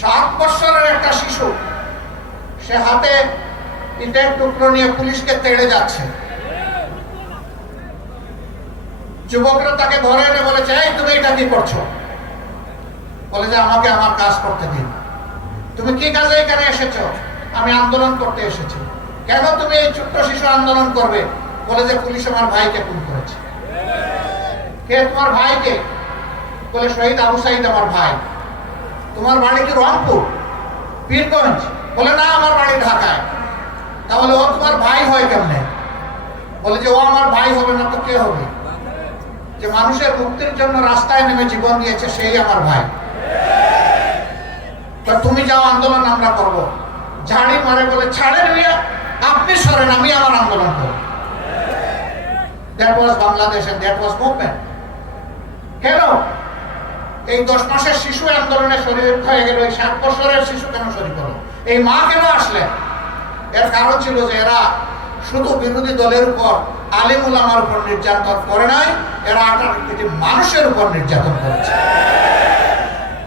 7 বছরের একটা শিশু, সে হাতে ইটের টুকরো নিয়ে পুলিশকে তেড়ে যাচ্ছে। যুবকরা তাকে ধরে এনে বলেছে, এই তুমি এটা কি করছো? বলে যে আমাকে আমার কাজ করতে দিন। তুমি কি কাজে এখানে এসেছো? আমি আন্দোলন করতে এসেছি। কেন তুমি এই ছোট্ট শিশু আন্দোলন করবে? বলে যে পুলিশ আমার ভাইকে খুন করেছে। কে তোমার ভাইকে? বলে শহীদ আবু সাইদ আমার ভাই। তোমার বাড়ি কি রংপুর, পীরগঞ্জ? বলে না, আমার বাড়ি ঢাকায়। তাহলে ও তোমার ভাই হয় কেমনে? বলে যে ও আমার ভাই হবে না তো কে হবে? যে মানুষের মুক্তির জন্য রাস্তায় নেমে জীবন দিয়েছে সেই আমার ভাই। তুমি যাও, আন্দোলন আমরা করব। ঝাড়ি মারে বলে, ছাড়েন মিয়া, আপনি সরেন, আমি আমার আন্দোলন করব। That was Bangladesh and that was movement. কেন এই 10 মাসের শিশু আন্দোলনে শরীর হয়ে গেল? এই 7 বছরের শিশু কেন শরীর হলো? এই মা কেন আসলেন? এর কারণ ছিল যে এরা শুধু বিরোধী দলের উপর, আলিম উলামার উপর নির্যাতন করে নাই, এরা 18 কোটি মানুষের উপর নির্যাতন করেছে।